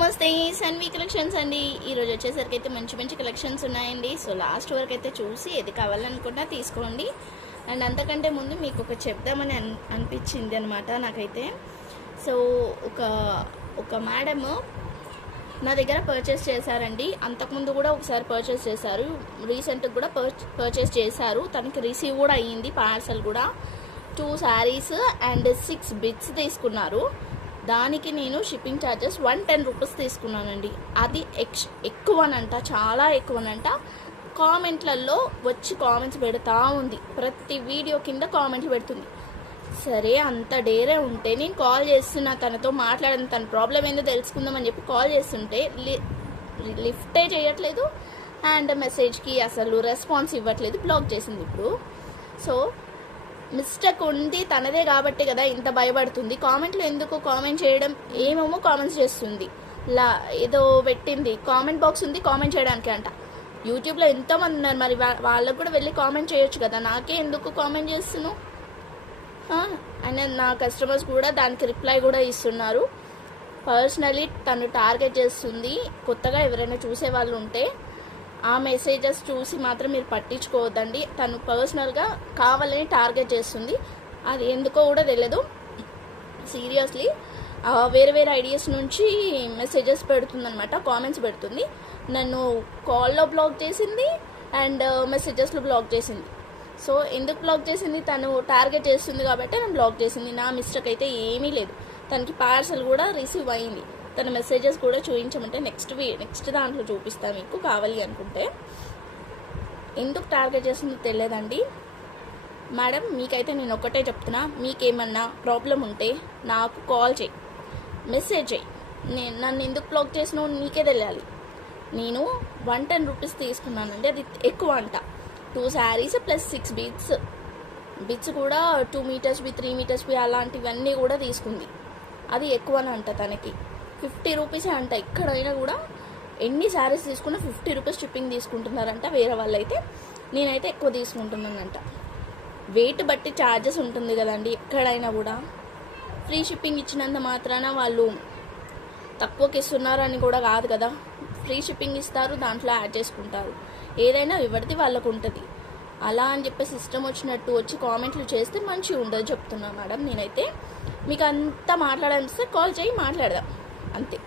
నమస్తే సన్వి కలెక్షన్స్ అండి. ఈరోజు వచ్చేసరికి అయితే మంచి మంచి కలెక్షన్స్ ఉన్నాయండి. సో లాస్ట్ వరకు అయితే చూసి ఏది కావాలనుకున్నా తీసుకోండి. అండ్ అంతకంటే ముందు మీకు ఒక చెప్దామని అన్ అనిపించింది అనమాట నాకైతే. సో ఒక ఒక మేడము నా దగ్గర పర్చేస్ చేశారండి. అంతకుముందు కూడా ఒకసారి పర్చేస్ చేశారు. రీసెంట్గా కూడా పర్చేస్ చేశారు. తనకి రిసీవ్ కూడా అయ్యింది పార్సల్ కూడా. Two saris and six bits తీసుకున్నారు. దానికి నేను shipping charges one ten rupees తీసుకున్నానండి. అది ఎక్స్ ఎక్కువనంట చాలా ఎక్కువనంట. కామెంట్లలో వచ్చి కామెంట్స్ పెడతా ఉంది. ప్రతి వీడియో కింద కామెంట్లు పెడుతుంది. సరే అంత డేరే ఉంటే నేను కాల్ చేస్తున్నా తనతో మాట్లాడిన తన ప్రాబ్లం ఏందో తెలుసుకుందామని చెప్పి కాల్ చేస్తుంటే లి- లిఫ్టే చేయట్లేదు. అండ్ మెసేజ్కి అసలు రెస్పాన్స్ ఇవ్వట్లేదు బ్లాక్ చేసింది ఇప్పుడు. సో మిస్టేక్ ఉంది తనదే కాబట్టి కదా ఇంత భయపడుతుంది. కామెంట్లు ఎందుకు? కామెంట్ చేయడం ఏమేమో కామెంట్స్ చేస్తుంది. లా ఏదో పెట్టింది. కామెంట్ బాక్స్ ఉంది కామెంట్ చేయడానికి అంట. యూట్యూబ్లో ఎంతోమంది ఉన్నారు మరి వా- వాళ్ళకు కూడా వెళ్ళి కామెంట్ చేయొచ్చు కదా. నాకే ఎందుకు కామెంట్ చేస్తున్నావు? అండ్ నా కస్టమర్స్ కూడా దానికి రిప్లై కూడా ఇస్తున్నారు. పర్సనలీ తను టార్గెట్ చేస్తుంది కొత్తగా ఎవరైనా చూసే వాళ్ళు ఉంటే ఆ మెసేజెస్ చూసి మాత్రం మీరు పట్టించుకోవద్దండి. తను పర్సనల్గా కావాలని టార్గెట్ చేస్తుంది. అది ఎందుకో కూడా తెలియదు సీరియస్లీ వేరే వేరే ఐడియాస్ నుంచి మెసేజెస్ పెడుతుందనమాట కామెంట్స్ పెడుతుంది. నన్ను కాల్లో బ్లాక్ చేసింది అండ్ మెసేజెస్లో బ్లాక్ చేసింది. సో ఎందుకు బ్లాక్ చేసింది? తను టార్గెట్ చేస్తుంది కాబట్టి నేను బ్లాక్ చేసింది. నా మిస్టేక్ అయితే ఏమీ లేదు. తనకి పార్సల్ కూడా రిసీవ్ అయింది. తన మెసేజెస్ కూడా చూపించమంటే నెక్స్ట్ వీ నెక్స్ట్ దాంట్లో చూపిస్తాను మీకు కావాలి అనుకుంటే. ఎందుకు టార్గెట్ చేస్తుందో తెలియదండి. మేడం మీకైతే నేను ఒక్కటే చెప్తున్నా మీకేమన్నా ప్రాబ్లం ఉంటే నాకు కాల్ చేయి. మెసేజ్ చేయి. నేను నన్ను ఎందుకు బ్లాక్ చేసినావు నీకే తెలియాలి. నేను వన్ టెన్ రూపీస్ తీసుకున్నానండి అది ఎక్కువ అంట. Two saris plus six beats bits కూడా టూ మీటర్స్ బి త్రీ మీటర్స్ బి అలాంటివన్నీ కూడా తీసుకుంది. అది ఎక్కువని అంట తనకి. ఫిఫ్టీ రూపీసే అంట. ఎక్కడైనా కూడా ఎన్ని శారీస్ తీసుకున్నా ఫిఫ్టీ రూపీస్ షిప్పింగ్ తీసుకుంటున్నారంట. వేరే వాళ్ళైతే నేనైతే ఎక్కువ తీసుకుంటున్నానంట. వెయిట్ బట్టి ఛార్జెస్ ఉంటుంది కదండి ఎక్కడైనా కూడా. ఫ్రీ షిప్పింగ్ ఇచ్చినంత మాత్రాన వాళ్ళు తక్కువకి ఇస్తున్నారు అని కూడా కాదు కదా. ఫ్రీ షిప్పింగ్ ఇస్తారు దాంట్లో యాడ్ చేసుకుంటారు. ఏదైనా ఎవరిది వాళ్ళకు ఉంటుంది. అలా అని చెప్పి సిస్టమ్ వచ్చినట్టు వచ్చి కామెంట్లు చేస్తే మంచిగా ఉండదు చెప్తున్నా మేడం నేనైతే. మీకు అంతా మాట్లాడాలనిపిస్తే కాల్ చేయి మాట్లాడదాం. అంతే.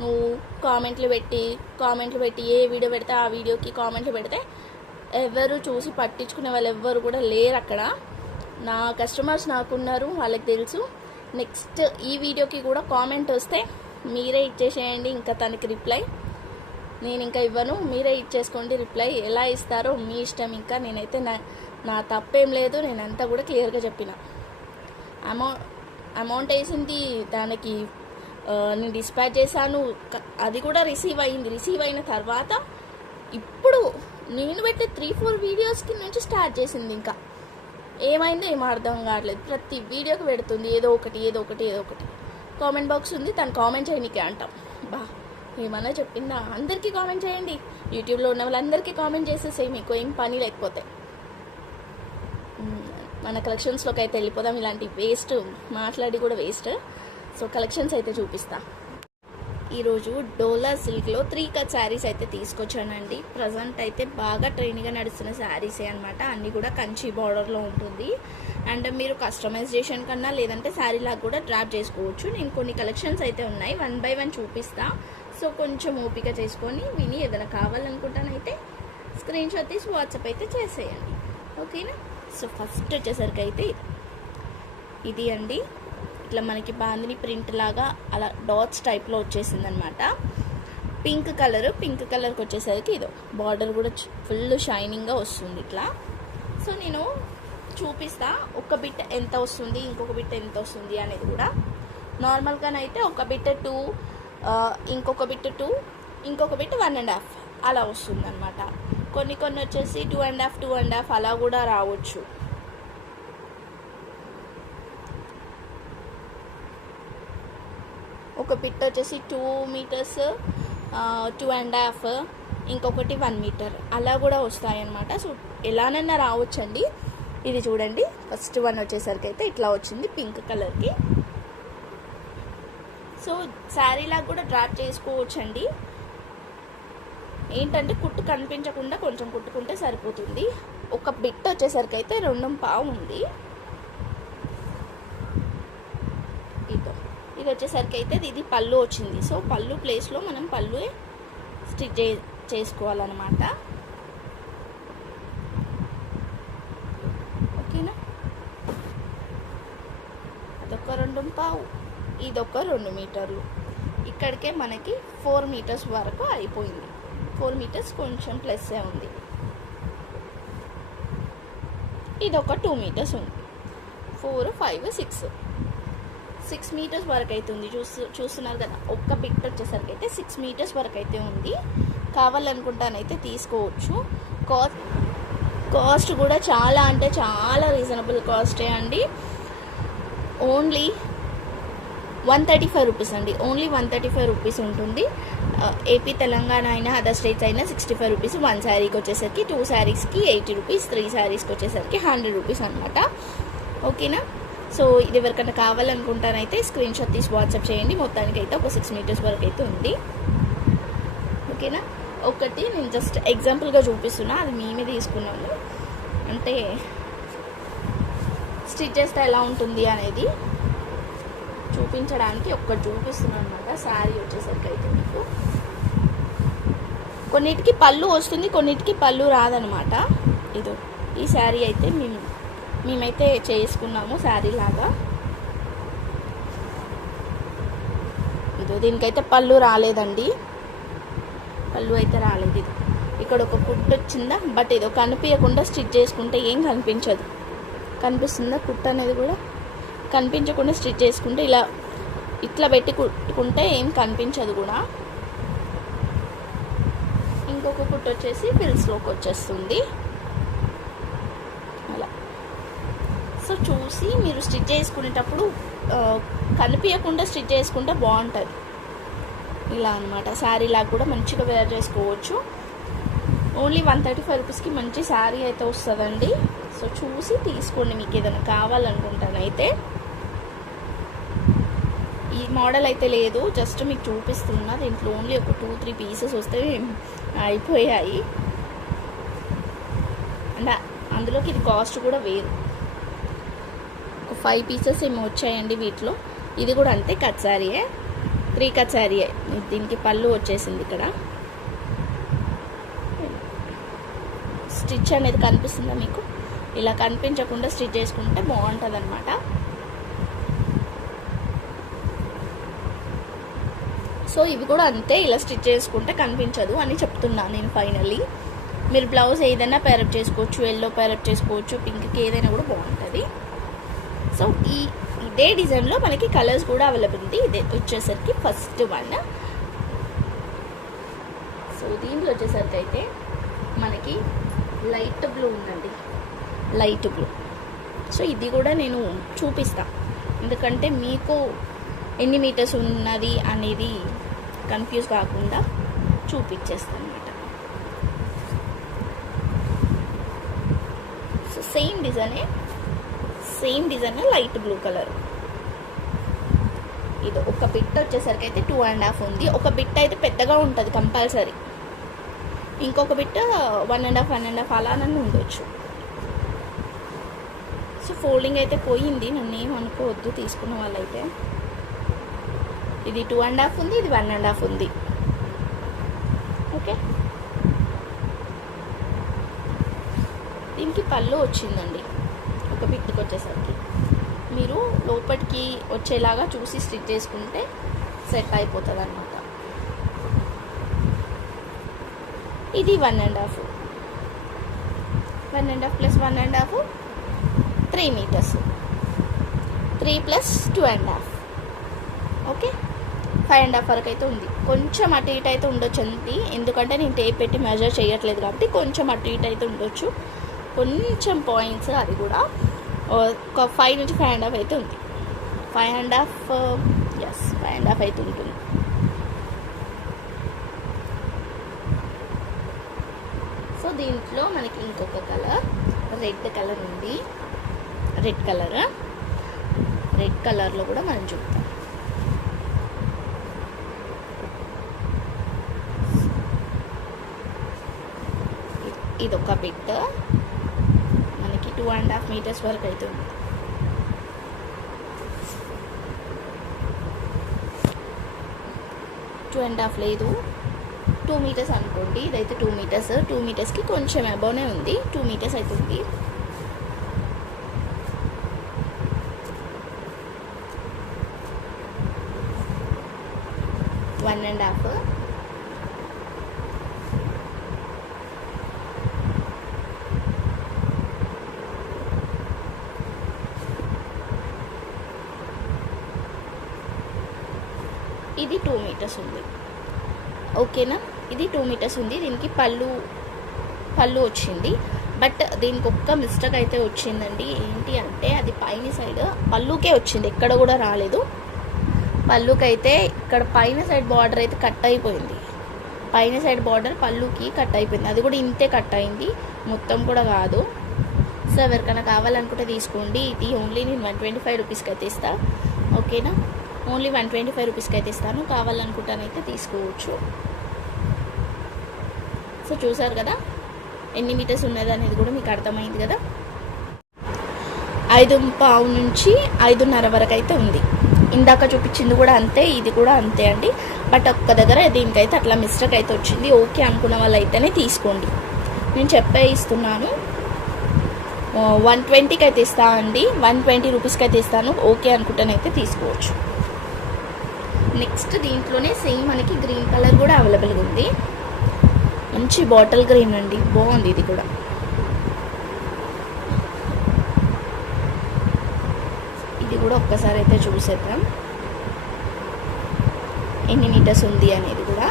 నువ్వు కామెంట్లు పెట్టి కామెంట్లు పెట్టి ఏ వీడియో పెడితే ఆ వీడియోకి కామెంట్లు పెడితే ఎవరు చూసి పట్టించుకునే వాళ్ళు ఎవ్వరు కూడా లేరు అక్కడ. నా కస్టమర్స్ నాకున్నారు వాళ్ళకి తెలుసు. నెక్స్ట్ ఈ వీడియోకి కూడా కామెంట్ వస్తే మీరే ఇచ్చేసేయండి ఇంకా తనకి రిప్లై నేను ఇంకా ఇవ్వను మీరే ఇచ్చేసుకోండి రిప్లై ఎలా ఇస్తారో మీ ఇష్టం ఇంకా. నేనైతే నా నా తప్పేం లేదు నేను అంతా కూడా క్లియర్గా చెప్పిన. అమౌంట్ అమౌంట్ వేసింది దానికి నేను డిస్పాచ్ చేశాను. అది కూడా రిసీవ్ అయింది. రిసీవ్ అయిన తర్వాత ఇప్పుడు నేను పెట్టే త్రీ ఫోర్ వీడియోస్కి నుంచి స్టార్ట్ చేసింది ఇంకా. ఏమైందో ఏం అర్థం కావట్లేదు. ప్రతి వీడియోకి పెడుతుంది. ఏదో ఒకటి ఏదో ఒకటి ఏదో ఒకటి. కామెంట్ బాక్స్ ఉంది. తను కామెంట్ చేయనీకే అంటాం. బా ఏమన్నా చెప్పిందా? అందరికీ కామెంట్ చేయండి. యూట్యూబ్లో ఉన్న వాళ్ళందరికీ కామెంట్ చేసేసేయి. మీకు ఏం పని లేకపోతే. మన కలెక్షన్స్లోకి అయితే వెళ్ళిపోదాం. ఇలాంటి వేస్ట్ మాట్లాడి కూడా వేస్ట్ సో కలెక్షన్స్ అయితే చూపిస్తా. ఈరోజు డోలా సిల్క్లో త్రీ కట్ శారీస్ అయితే తీసుకొచ్చానండి. ప్రజెంట్ అయితే బాగా ట్రెండ్గా నడుస్తున్న శారీసే అనమాట అన్నీ కూడా కంచి బార్డర్లో ఉంటుంది. అండ్ మీరు కస్టమైజేషన్ కన్నా లేదంటే శారీ లాగా కూడా డ్రాప్ చేసుకోవచ్చు. నేను కొన్ని కలెక్షన్స్ అయితే ఉన్నాయి. వన్ బై వన్ చూపిస్తా. సో కొంచెం ఓపిక చేసుకొని విని ఏదైనా కావాలనుకుంటానైతే స్క్రీన్ షాట్ తీసి వాట్సాప్ అయితే చేసేయండి. ఓకేనా? సో ఫస్ట్ వచ్చేసరికి అయితే ఇది అండి. ఇట్లా మనకి బాందిని ప్రింట్ లాగా అలా డాట్స్ టైప్లో వచ్చేసింది అనమాట పింక్ కలర్ పింక్ కలర్కి వచ్చేసరికి ఇదో బార్డర్ కూడా ఫుల్ షైనింగ్గా వస్తుంది ఇట్లా. సో నేను చూపిస్తా ఒక బిట్ ఎంత వస్తుంది ఇంకొక బిట్ ఎంత వస్తుంది అనేది కూడా. నార్మల్గానైతే ఒక బిట్ టూ ఇంకొక బిట్ టూ ఇంకొక బిట్ వన్ అండ్ హాఫ్ అలా వస్తుంది అనమాట కొన్ని కొన్ని వచ్చేసి two and half two and half అలా కూడా రావచ్చు. ఒక పిట్ వచ్చేసి two metres two and half ఇంకొకటి వన్ మీటర్ అలా కూడా వస్తాయన్నమాట. సో ఎలానైనా రావచ్చండి. ఇది చూడండి. ఫస్ట్ వన్ వచ్చేసరికి అయితే ఇట్లా వచ్చింది పింక్ కలర్కి. సో శారీలాగా కూడా డ్రాప్ చేసుకోవచ్చండి. ఏంటంటే కుట్టు కనిపించకుండా కొంచెం కుట్టుకుంటే సరిపోతుంది. ఒక బిట్ వచ్చేసరికి అయితే రెండు పావు ఉంది ఇదో ఇది వచ్చేసరికి అయితే ఇది పళ్ళు వచ్చింది. సో పళ్ళు ప్లేస్లో మనం పళ్ళు స్టిచ్ చే చేసుకోవాలన్నమాట. ఓకేనా? అదొక రెండు పావు. ఇదొక రెండు మీటర్లు. ఇక్కడికే మనకి ఫోర్ మీటర్స్ వరకు అయిపోయింది. ఫోర్ మీటర్స్ కొంచెం ప్లస్సే ఉంది. ఇది ఒక టూ మీటర్స్ ఉంది. Four five six six metres వరకు అయితే ఉంది. చూస్తు చూస్తున్నారు కదా ఒక్క బిట్ వచ్చేసరికి అయితే సిక్స్ మీటర్స్ వరకు అయితే ఉంది. కావాలనుకుంటానైతే తీసుకోవచ్చు. కాస్ట్ కాస్ట్ కూడా చాలా అంటే చాలా రీజనబుల్ కాస్టే అండి. Only one thirty five rupees అండి. Only one thirty five rupees ఉంటుంది. ఏపీ తెలంగాణ అయినా అదర్ స్టేట్స్ అయినా సిక్స్టీ ఫైవ్ రూపీస్ వన్ శారీకి వచ్చేసరికి టూ శారీస్కి ఎయిటీ రూపీస్ త్రీ శారీస్కి వచ్చేసరికి హండ్రెడ్ రూపీస్ అనమాట ఓకేనా? సో ఇది ఎవరికైనా కావాలనుకుంటానైతే స్క్రీన్ షాట్ తీసి వాట్సాప్ చేయండి. మొత్తానికి అయితే ఒక సిక్స్ మీటర్స్ వరకు అయితే ఉంది. ఓకేనా? ఒకటి నేను జస్ట్ ఎగ్జాంపుల్గా చూపిస్తున్నా. అది మేమే తీసుకున్నాము. అంటే స్టిచ్ చేస్తే ఎలా ఉంటుంది అనేది చూపించడానికి ఒక్కటి చూపిస్తున్నాను అనమాట శారీ వచ్చేసరికి అయితే మీకు. కొన్నిటికి పళ్ళు వస్తుంది కొన్నిటికి పళ్ళు రాదనమాట ఇదో ఈ శారీ అయితే మేము మేమైతే చేసుకున్నాము శారీ లాగా. ఇదో దీనికైతే పళ్ళు రాలేదండి. పళ్ళు అయితే రాలేదు ఇది. ఇక్కడ ఒక కుట్టు వచ్చిందా? బట్ ఇదో కనిపించకుండా స్టిచ్ చేసుకుంటే ఏం కనిపించదు. కనిపిస్తుందా కుట్టు అనేది కూడా? కనిపించకుండా స్టిచ్ చేసుకుంటే ఇలా ఇట్లా పెట్టి కుట్టుకుంటే ఏం కనిపించదు కూడా. ఇంకొక కుట్టు వచ్చేసి పిల్స్లోకి వచ్చేస్తుంది అలా సో చూసి మీరు స్టిచ్ చేసుకునేటప్పుడు కనిపించకుండా స్టిచ్ చేసుకుంటే బాగుంటుంది. ఇలా అనమాట శారీ లాగా కూడా మంచిగా వేర్ చేసుకోవచ్చు. ఓన్లీ వన్ థర్టీ ఫైవ్ రూపీస్కి మంచి శారీ అయితే వస్తుందండి. సో చూసి తీసుకోండి మీకు ఏదైనా కావాలనుకుంటానైతే ఈ మోడల్ అయితే లేదు. జస్ట్ మీకు చూపిస్తున్నా. దీంట్లో ఓన్లీ ఒక టూ త్రీ పీసెస్ వస్తే అయిపోయాయి. అండ్ అందులోకి ఇది కాస్ట్ కూడా వేరు. ఫైవ్ పీసెస్ ఏమో వచ్చాయండి వీటిలో. ఇది కూడా అంతే కట్ శారీయే త్రీ కట్ శారీయే దీనికి పళ్ళు వచ్చేసింది ఇక్కడ. స్టిచ్ అనేది కనిపిస్తుందా మీకు? ఇలా కనిపించకుండా స్టిచ్ చేసుకుంటే బాగుంటుంది అనమాట సో ఇవి కూడా అంతే ఇలా స్టిచ్ చేసుకుంటే కనిపించదు అని చెప్తున్నాను నేను ఫైనల్లీ. మీరు బ్లౌజ్ ఏదైనా పేరప్ చేసుకోవచ్చు ఎల్లో పేరప్ చేసుకోవచ్చు పింక్కి ఏదైనా కూడా బాగుంటుంది. సో ఈ ఇదే డిజైన్లో మనకి కలర్స్ కూడా అవైలబుల్ ఉంది. ఇదే వచ్చేసరికి ఫస్ట్ వన్ సో దీంట్లో వచ్చేసరికి అయితే మనకి లైట్ బ్లూ ఉందండి. లైట్ బ్లూ సో ఇది కూడా నేను చూపిస్తా. ఎందుకంటే మీకు ఎన్ని మీటర్స్ ఉన్నది అనేది కన్ఫ్యూజ్ కాకుండా చూపించేస్తాను అనమాట so same డిజైనే same design light blue colour ఇది ఒక బిట్ వచ్చేసరికి అయితే టూ అండ్ హాఫ్ ఉంది. ఒక బిట్ అయితే పెద్దగా ఉంటుంది కంపల్సరీ ఇంకొక bit one and half one and half అలానని ఉండొచ్చు. సో ఫోల్డింగ్ అయితే పోయింది. నన్ను ఏం అనుకోవద్దు తీసుకున్న వాళ్ళైతే. ఇది టూ అండ్ హాఫ్ ఉంది ఇది వన్ అండ్ హాఫ్ ఉంది. ఓకే దీనికి పళ్ళు వచ్చిందండి. ఒక పిక్కి వచ్చేసరికి. మీరు లోపలికి వచ్చేలాగా చూసి స్టిచ్ చేసుకుంటే సెట్ అయిపోతుంది అనమాట ఇది one and half. One and half plus one and half three metres. Three plus two and half. Okay? Five and half వరకు అయితే ఉంది. కొంచెం అటు ఇటు అయితే ఉండొచ్చు అండి ఎందుకంటే నేను టేప్ పెట్టి మెజర్ చేయట్లేదు కాబట్టి కొంచెం అటు ఇటు అయితే ఉండొచ్చు. కొంచెం పాయింట్స్ అది కూడా ఒక ఫైవ్ నుంచి ఫైవ్ అండ్ హాఫ్ అయితే ఉంది. Five and half yes five and half అయితే ఉంటుంది. సో దీంట్లో మనకి ఇంకొక కలర్ రెడ్ కలర్ ఉంది. రెడ్ కలర్ రెడ్ కలర్లో కూడా మనం చూద్దాం. ఇదొక bit two and half metres వరకు అవుతుంది. టూ అండ్ హాఫ్ లేదు. టూ మీటర్స్ అనుకోండి ఇదైతే టూ మీటర్స్. టూ మీటర్స్కి కొంచెం అబౌనే ఉంది. టూ మీటర్స్ అవుతుంది. వన్ అండ్ హాఫ్ ఇది టూ మీటర్స్ ఉంది. ఓకేనా? ఇది టూ మీటర్స్ ఉంది. దీనికి పళ్ళు పళ్ళు వచ్చింది. బట్ దీనికి ఒక్క మిస్టేక్ అయితే వచ్చిందండి. ఏంటి అంటే అది పైన సైడ్ పళ్ళుకే వచ్చింది. ఎక్కడ కూడా రాలేదు. పళ్ళుకైతే ఇక్కడ పైన సైడ్ బార్డర్ అయితే కట్ అయిపోయింది. పైన సైడ్ బార్డర్ పళ్ళుకి కట్ అయిపోయింది. అది కూడా ఇంతే కట్ అయింది. మొత్తం కూడా కాదు. సో ఎవరికైనా కావాలనుకుంటే తీసుకోండి. ఇది ఓన్లీ నేను వన్ ట్వంటీ ఫైవ్ రూపీస్కి అయితే ఇస్తాను ఓకేనా? ఓన్లీ వన్ ట్వంటీ ఫైవ్ రూపీస్కి అయితే ఇస్తాను. కావాలనుకుంటానైతే తీసుకోవచ్చు. సో చూసారు కదా? ఎన్ని మీటర్స్ ఉన్నది అనేది కూడా మీకు అర్థమైంది కదా? ఐదు పావు నుంచి ఐదున్నర వరకు అయితే ఉంది. ఇందాక చూపించింది కూడా అంతే ఇది కూడా అంతే అండి. బట్ ఒక్క దగ్గర దీనికైతే అట్లా మిస్టేక్ అయితే వచ్చింది. ఓకే అనుకున్న వాళ్ళు అయితేనే తీసుకోండి. నేను చెప్పే ఇస్తున్నాను. వన్ ట్వంటీకి అయితే ఇస్తా అండి. వన్ ట్వంటీ రూపీస్కి అయితే ఇస్తాను. ఓకే అనుకుంటేనైతే తీసుకోవచ్చు. నెక్స్ట్ దీంట్లోనే సేమ్ మనకి గ్రీన్ కలర్ కూడా అవైలబుల్గా ఉంది. మంచి బాటిల్ గ్రీన్ అండి. బాగుంది ఇది కూడా. ఇది కూడా ఒక్కసారి అయితే చూసేద్దాం. ఎన్ని మీటర్స్ ఉంది అనేది కూడా.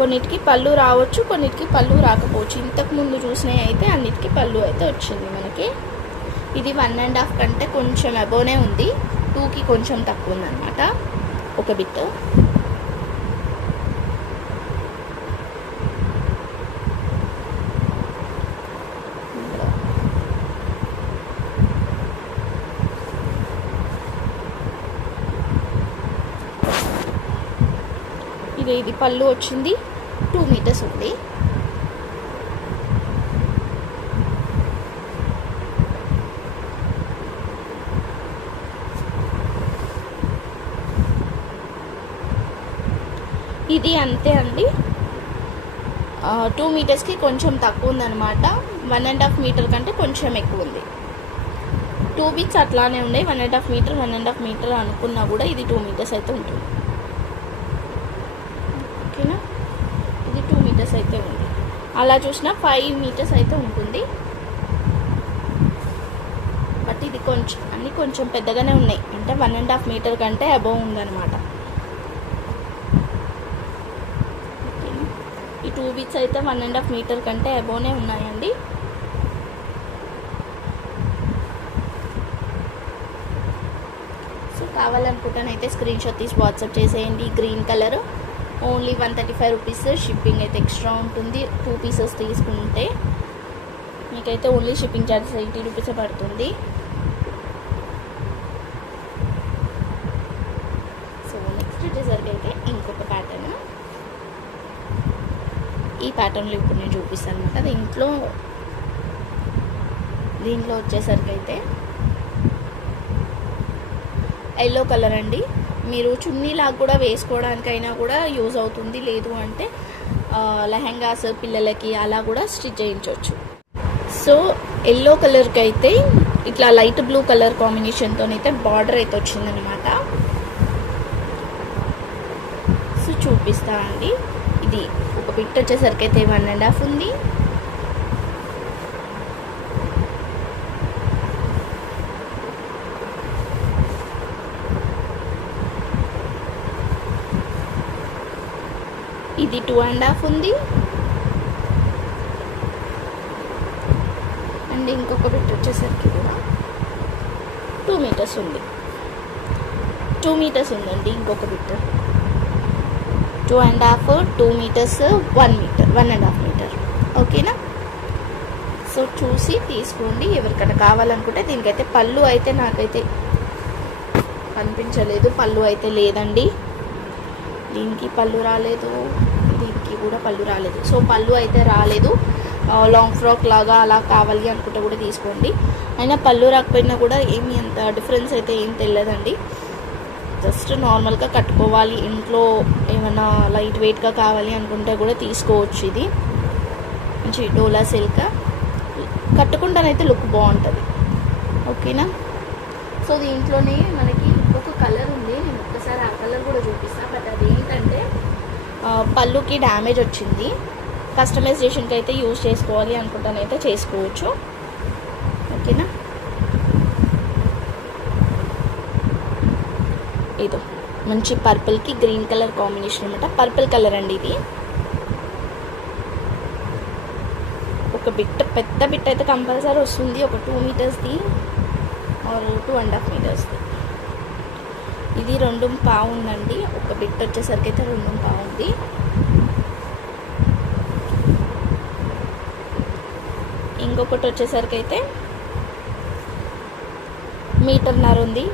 కొన్నిటికి పళ్ళు రావచ్చు కొన్నిటికి పళ్ళు రాకపోవచ్చు. ఇంతకుముందు చూసినవి అయితే అన్నిటికీ పళ్ళు అయితే వచ్చింది మనకి. ఇది వన్ అండ్ హాఫ్ కంటే కొంచెం అబోనే ఉంది. టూకి కొంచెం తక్కువ ఉందన్నమాట. ఒక బిట్ ఇది ఇది పళ్ళు వచ్చింది. టూ మీటర్స్ ఉంది. ఇది అంతే అండి. టూ మీటర్స్కి కొంచెం తక్కువ ఉందన్నమాట. వన్ అండ్ హాఫ్ మీటర్ కంటే కొంచెం ఎక్కువ ఉంది. టూ బిట్స్ అట్లానే ఉన్నాయి. One and half metre one and half metre అనుకున్నా కూడా ఇది టూ మీటర్స్ అయితే ఉంటుంది. ఓకేనా? ఇది టూ మీటర్స్ అయితే ఉంది. అలా చూసినా ఫైవ్ మీటర్స్ అయితే ఉంటుంది. బట్ ఇది కొంచెం అన్నీ కొంచెం పెద్దగానే ఉన్నాయి. అంటే వన్ అండ్ హాఫ్ మీటర్ కంటే అబోవ్ ఉందన్నమాట ఓకేనా? హైట్స్ అయితే వన్ అండ్ హాఫ్ మీటర్ కంటే అబోనే ఉన్నాయండి. సో కావాలనుకుంటానైతే స్క్రీన్ షాట్ తీసి వాట్సాప్ చేసేయండి. Green colour only one thirty five rupees shipping అయితే ఎక్స్ట్రా ఉంటుంది. టూ పీసెస్ తీసుకుంటే మీకైతే only shipping charges eighty rupees పడుతుంది సో నెక్స్ట్ వచ్చేసరికి అయితే ఇంకొక ప్యాటర్న్ ఈ ప్యాటర్న్లో ఇప్పుడు నేను చూపిస్తాను అనమాట. దీంట్లో దీంట్లో వచ్చేసరికి అయితే ఎల్లో కలర్ అండి. మీరు చున్నీలాగా కూడా వేసుకోవడానికైనా కూడా యూజ్ అవుతుంది లేదు అంటే లెహెంగాస్ లెహంగాస్ పిల్లలకి అలా కూడా స్టిచ్ చేయించవచ్చు. సో ఎల్లో కలర్కి అయితే ఇట్లా లైట్ బ్లూ కలర్ కాంబినేషన్తో అయితే బార్డర్ అయితే వచ్చిందనమాట సో చూపిస్తా అండి. ఇది ఒక బిట్ వచ్చేసరికి అయితే వన్ అండ్ హాఫ్ ఉంది. ఇది టూ అండ్ హాఫ్ ఉంది. అండ్ ఇంకొక బిట్ వచ్చేసరికి కూడా టూ మీటర్స్ ఉంది. టూ మీటర్స్ ఉందండి ఇంకొక bit. Two and half two metres one metre one and half metre ఓకేనా సో చూసి తీసుకోండి. ఎవరికైనా కావాలనుకుంటే దీనికైతే పళ్ళు అయితే నాకైతే కనిపించలేదు. పళ్ళు అయితే లేదండి. దీనికి పళ్ళు రాలేదు. దీనికి కూడా పళ్ళు రాలేదు. సో పళ్ళు అయితే రాలేదు. లాంగ్ ఫ్రాక్ లాగా అలా కావాలి అనుకుంటే కూడా తీసుకోండి. అయినా పళ్ళు రాకపోయినా కూడా ఏమి అంత డిఫరెన్స్ అయితే ఏం తెలియదండి జస్ట్ నార్మల్గా కట్టుకోవాలి. ఇంట్లో ఏమైనా లైట్ వెయిట్గా కావాలి అనుకుంటే కూడా తీసుకోవచ్చు ఇది. మంచి డోలా సిల్క్. కట్టుకుంటానైతే లుక్ బాగుంటుంది. ఓకేనా? సో దీంట్లోనే మనకి ఇంకొక కలర్ ఉంది. నేను ఒక్కసారి ఆ కలర్ కూడా చూపిస్తాను బట్ అది ఏంటంటే పళ్ళుకి డ్యామేజ్ వచ్చింది. కస్టమైజేషన్కి అయితే యూజ్ చేసుకోవాలి అనుకుంటానైతే చేసుకోవచ్చు. ఓకేనా? ఇదో మంచి పర్పుల్కి గ్రీన్ కలర్ కాంబినేషన్ అనమాట పర్పుల్ కలర్ అండి ఇది. ఒక బిట్ పెద్ద బిట్ అయితే కంపల్సరీ వస్తుంది. ఒక టూ మీటర్స్ది ఆర్ టూ అండ్ హాఫ్ మీటర్స్ది ఇది రెండు బాగుందండి. ఒక బిట్ వచ్చేసరికి అయితే రెండు బాగుంది. ఇంకొకటి వచ్చేసరికి అయితే మీటర్న్నర ఉంది.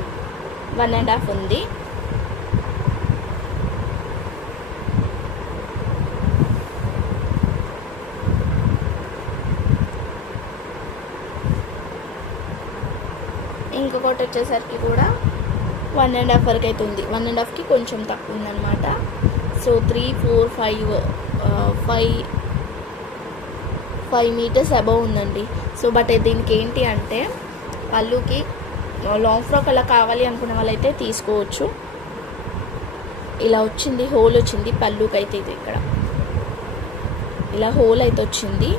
వన్ అండ్ హాఫ్ ఉంది. ఇంకొకటి వచ్చేసరికి కూడా వన్ అండ్ హాఫ్ వరకు అయితే ఉంది వన్ అండ్ హాఫ్కి కొంచెం తక్కువ ఉందన్నమాట so three four five five five metres above ఉందండి. సో బట్ దీనికి ఏంటి అంటే పళ్ళుకి లాంగ్ ఫ్రాక్ అలా కావాలి అనుకునే వాళ్ళైతే తీసుకోవచ్చు. ఇలా వచ్చింది హోల్ వచ్చింది పళ్ళుకి అయితే ఇది ఇక్కడ. ఇలా హోల్ అయితే వచ్చింది.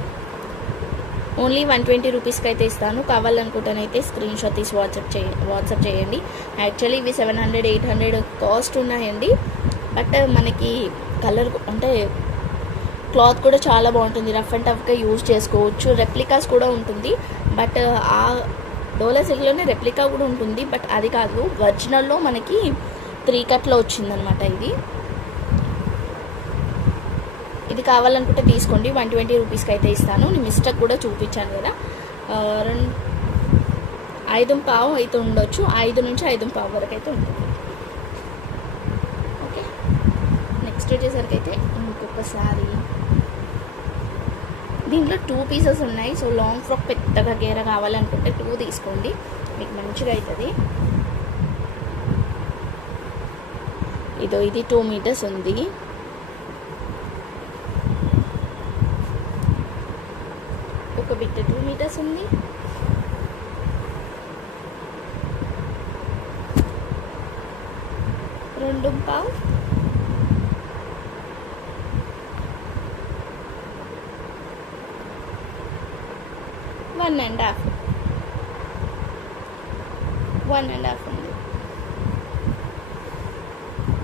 ఓన్లీ వన్ ట్వంటీ రూపీస్కి అయితే ఇస్తాను. కావాలనుకుంటానైతే స్క్రీన్ షాట్ తీసి వాట్సాప్ చేయ వాట్సాప్ చేయండి. యాక్చువల్లీ ఇవి seven hundred eight hundred cost ఉన్నాయండి. బట్ మనకి కలర్ అంటే క్లాత్ కూడా చాలా బాగుంటుంది. రఫ్ అండ్ టఫ్గా యూజ్ చేసుకోవచ్చు. రెప్లికాస్ కూడా ఉంటుంది. బట్ ఆ డోలా సిల్క్లోనే రెప్లికా కూడా ఉంటుంది. బట్ అది కాదు ఒరిజినల్లో మనకి త్రీ కట్లో వచ్చిందనమాట ఇది. ఇది కావాలనుకుంటే తీసుకోండి. వన్ ట్వంటీ రూపీస్కి అయితే ఇస్తాను. నేను మిస్టేక్ కూడా చూపించాను కదా. రెండు ఐదు పావు అయితే ఉండొచ్చు. ఐదు నుంచి ఐదు పావు వరకు అయితే ఉంటుంది. ఓకే. నెక్స్ట్ వచ్చేసరికి అయితే ఇంకొకసారి దీంట్లో టూ పీసెస్ ఉన్నాయి. సో లాంగ్ ఫ్రాక్ పెద్దగా గేర కావాలనుకుంటే టూ తీసుకోండి. మీకు మంచిగా అవుతుంది. ఇదో ఇది టూ మీటర్స్ ఉంది ఒక బిట్ టూ మీటర్స్ ఉంది రెండు పావు one and half one and half ఉంది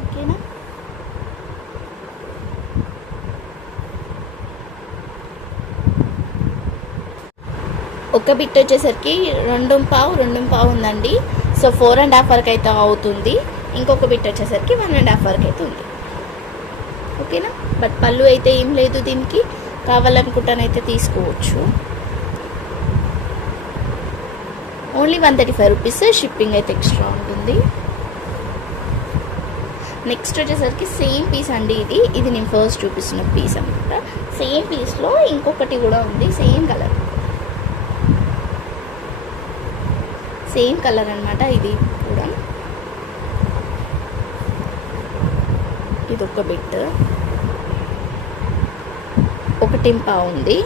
ఓకేనా ఒక బిట్ వచ్చేసరికి రెండు పావు రెండు పావు ఉందండి. సో ఫోర్ అండ్ హాఫ్ వరకు అయితే అవుతుంది. ఇంకొక బిట్ వచ్చేసరికి వన్ అండ్ హాఫ్ వరకు అయితే ఉంది. ఓకేనా? బట్ పళ్ళు అయితే ఏం లేదు దీనికి. కావాలనుకుంటానైతే తీసుకోవచ్చు. Only one thirty five rupees shipping అయితే ఎక్స్ట్రా ఉంటుంది. నెక్స్ట్ వచ్చేసరికి సేమ్ పీస్ అండి ఇది. ఇది నేను ఫస్ట్ చూపిస్తున్న పీస్ అనమాట సేమ్ పీస్లో ఇంకొకటి కూడా ఉంది. సేమ్ కలర్ సేమ్ కలర్ అనమాట ఇది కూడా. ఇది ఒక బిట్ ఒకటి ఉంది.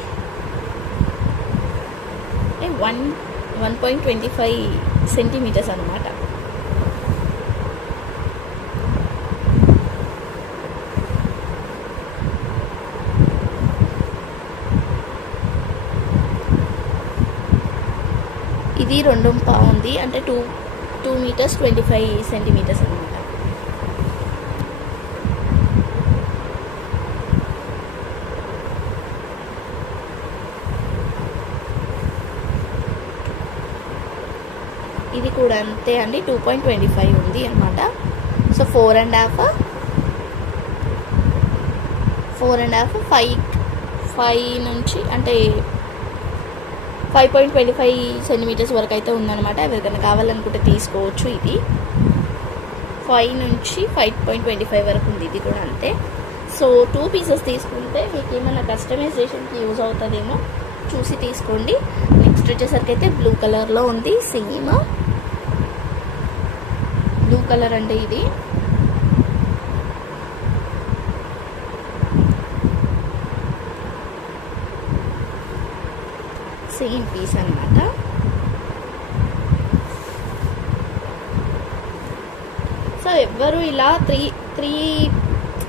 One one point twenty five centimetres అనమాట ఇది రెండు ఉంది అంటే two two metres twenty five centimetres అనమాట. ఇది కూడా అంతే అండి. టూ పాయింట్ ట్వంటీ ఫైవ్ ఉంది అనమాట. So four and half four and half five five నుంచి అంటే five point twenty five centimetres వరకు అయితే ఉందన్నమాట. ఎవరికైనా కావాలనుకుంటే తీసుకోవచ్చు ఇది. ఫైవ్ నుంచి ఫైవ్ పాయింట్ ట్వంటీ ఫైవ్ వరకు ఉంది ఇది కూడా అంతే. సో టూ పీసెస్ తీసుకుంటే మీకు ఏమైనా కస్టమైజేషన్కి యూజ్ అవుతుందేమో చూసి తీసుకోండి. నెక్స్ట్ వచ్చేసరికి అయితే బ్లూ కలర్లో ఉంది. సేమ్ బ్లూ కలర్ అంటే ఇది. సేమ్ పీస్ అన్నమాట. సో ఎవ్వరు ఇలా త్రీ త్రీ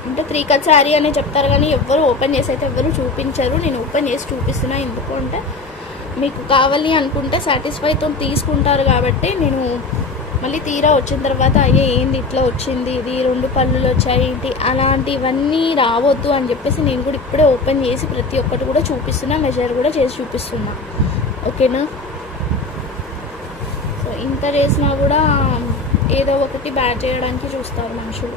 అంటే త్రీ కచారీ అని అనే చెప్తారు కానీ ఎవ్వరు ఓపెన్ చేసి అయితే ఎవ్వరు చూపించరు. నేను ఓపెన్ చేసి చూపిస్తున్నా ఎందుకు అంటే మీకు కావాలి అనుకుంటే సాటిస్ఫైతో తీసుకుంటారు కాబట్టి నేను మళ్ళీ తీరా వచ్చిన తర్వాత అయ్యే ఏంది ఇట్లా వచ్చింది? ఇది రెండు పళ్ళులు వచ్చాయి ఏంటి? అలాంటివన్నీ రావద్దు అని చెప్పేసి నేను కూడా ఇప్పుడే ఓపెన్ చేసి ప్రతి ఒక్కటి కూడా చూపిస్తున్నా మెజర్ కూడా చేసి చూపిస్తున్నా. ఓకేనా? సో ఇంత చేసినా కూడా ఏదో ఒకటి బ్యాడ్ చేయడానికి చూస్తారు మనుషులు.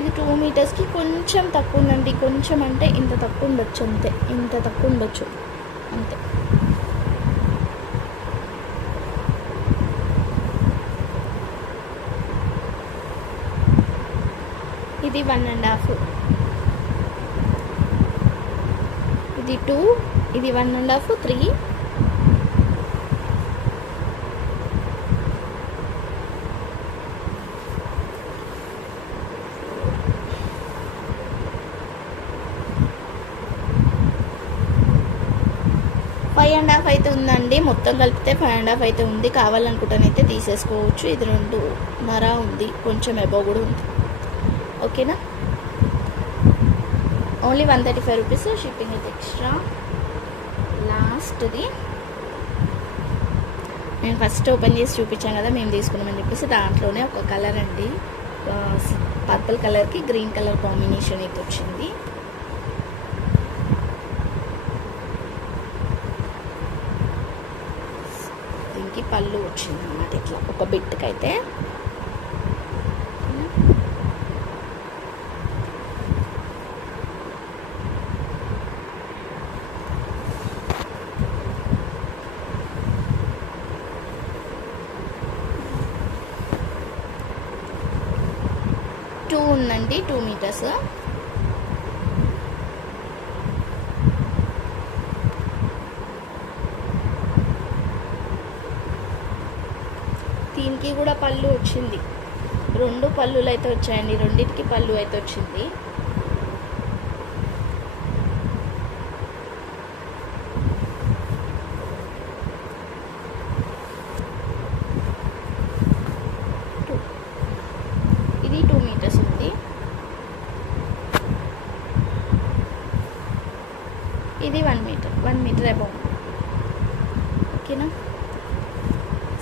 ఇది టూ మీటర్స్కి కొంచెం తక్కువ ఉందండి. కొంచెం అంటే ఇంత తక్కువ ఉండొచ్చు అంతే. ఇంత తక్కువ ఉండొచ్చు. అంతే. ఇది వన్ అండ్ హాఫ్ ఇది టూ ఇది one and half three five and half అయితే ఉందండి. మొత్తం కలిపితే ఫైవ్ అండ్ హాఫ్ అయితే ఉంది. కావాలనుకుంటానైతే తీసేసుకోవచ్చు. ఇది రెండు నర ఉంది. కొంచెం ఎబో కూడా ఉంది. ఓకేనా? Only one thirty five rupees shipping with extra లాస్ట్ది నేను ఫస్ట్ ఓపెన్ చేసి చూపించాను కదా మేము తీసుకున్నామని చెప్పేసి దాంట్లోనే ఒక కలర్ అండి. పర్పుల్ కలర్కి గ్రీన్ కలర్ కాంబినేషన్ అయితే వచ్చింది. దీనికి పళ్ళు వచ్చింది అన్నమాట ఇట్లా ఒక బిట్కి అండి టూ టూ మీటర్స్ దీనికి కూడా పళ్ళు వచ్చింది. రెండు పళ్ళులు అయితే వచ్చాయండి రెండింటికి పళ్ళు అయితే వచ్చింది Two. ఇది టూ మీటర్స్ ఉంది ఇది one metre one metre above ఓకేనా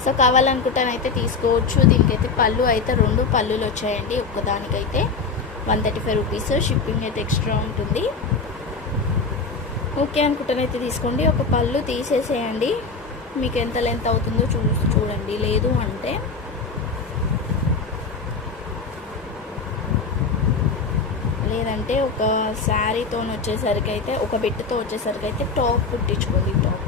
సో కావాలనుకుంటానైతే తీసుకోవచ్చు. దీనికైతే పళ్ళు అయితే రెండు పళ్ళులు వచ్చాయండి. ఒక్కదానికైతే one thirty five rupees shipping అయితే ఎక్స్ట్రా ఉంటుంది. ఓకే అనుకుంటానైతే తీసుకోండి. ఒక పళ్ళు తీసేసేయండి. మీకు ఎంత లెంత్ అవుతుందో చూ చూడండి. లేదు అంటే లేదంటే ఒక శారీతో వచ్చేసరికి అయితే ఒక బిట్టుతో వచ్చేసరికి అయితే టాప్ కుట్టించుకోండి టాప్.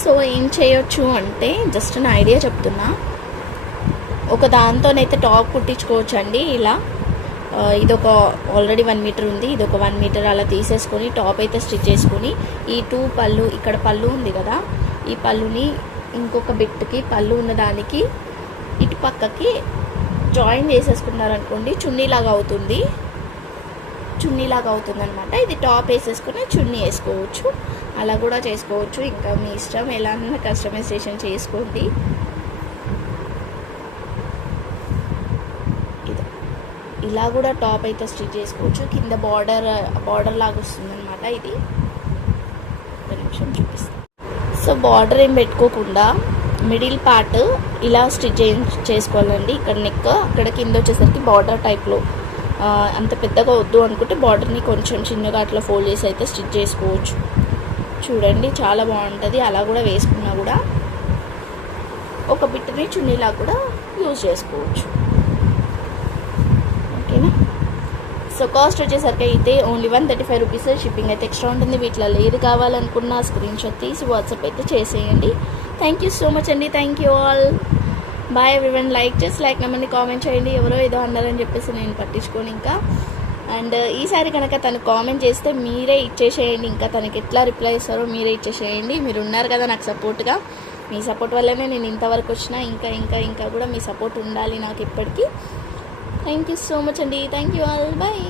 సో ఏం చేయొచ్చు అంటే జస్ట్ నా ఐడియా చెప్తున్నా. ఒక దాంతోనైతే టాప్ కుట్టించుకోవచ్చు అండి ఇలా ఇదొక ఆల్రెడీ వన్ మీటర్ ఉంది ఇదొక వన్ మీటర్ అలా తీసేసుకొని టాప్ అయితే స్టిచ్ చేసుకొని ఈ టూ పళ్ళు ఇక్కడ పళ్ళు ఉంది కదా ఈ పళ్ళుని ఇంకొక బిట్కి పళ్ళు ఉన్న దానికి ఇటు పక్కకి జాయిన్ చేసేసుకున్నారనుకోండి చున్నీలాగా అవుతుంది. చున్నీలాగా అవుతుంది అనమాట ఇది టాప్ వేసేసుకుని చున్నీ వేసుకోవచ్చు. అలా కూడా చేసుకోవచ్చు. ఇంకా మీ ఇష్టం ఎలా కస్టమైజేషన్ చేసుకోండి. ఇది. ఇలా కూడా టాప్ అయితే స్టిచ్ చేసుకోవచ్చు. కింద బార్డర్ బార్డర్ లాగా వస్తుంది అనమాట ఇది. ఒక నిమిషం చూపిస్తాను సో బార్డర్ ఏం పెట్టుకోకుండా మిడిల్ పార్ట్ ఇలా స్టిచ్ చేసుకోవాలండి. ఇక్కడ నెక్ అక్కడ కింద వచ్చేసరికి బార్డర్ టైప్లో అంత పెద్దగా వద్దు అనుకుంటే బార్డర్ని కొంచెం చిన్నగా అట్లా ఫోల్డ్ చేసి అయితే స్టిచ్ చేసుకోవచ్చు. చూడండి చాలా బాగుంటుంది. అలా కూడా వేసుకున్నా కూడా ఒక బిట్టని చున్నీలా కూడా యూజ్ చేసుకోవచ్చు. ఓకేనా? సో కాస్ట్ వచ్చేసరికి అయితే only one thirty five rupees. Shipping అయితే ఎక్స్ట్రా ఉంటుంది. వీటిలో ఏది కావాలనుకున్నా స్క్రీన్ షాట్ తీసి వాట్సాప్ అయితే చేసేయండి. థ్యాంక్ యూ సో మచ్ అండి thank you all bye everyone like చేసి లైక్ నెంబర్ని కామెంట్ చేయండి. ఎవరో ఏదో అన్నారని చెప్పేసి నేను పట్టించుకోను ఇంకా. అండ్ uh, ఈసారి కనుక తను కామెంట్ చేస్తే మీరే ఇచ్చేసేయండి. ఇంకా తనకి ఎట్లా రిప్లై ఇస్తారో మీరే ఇచ్చేసేయండి. మీరు ఉన్నారు కదా నాకు సపోర్ట్గా మీ సపోర్ట్ వల్లనే నేను ఇంతవరకు వచ్చిన ఇంకా ఇంకా ఇంకా కూడా మీ సపోర్ట్ ఉండాలి నాకు ఇప్పటికీ. థ్యాంక్ యూ సో మచ్ అండి థ్యాంక్ యూ ఆల్ బాయ్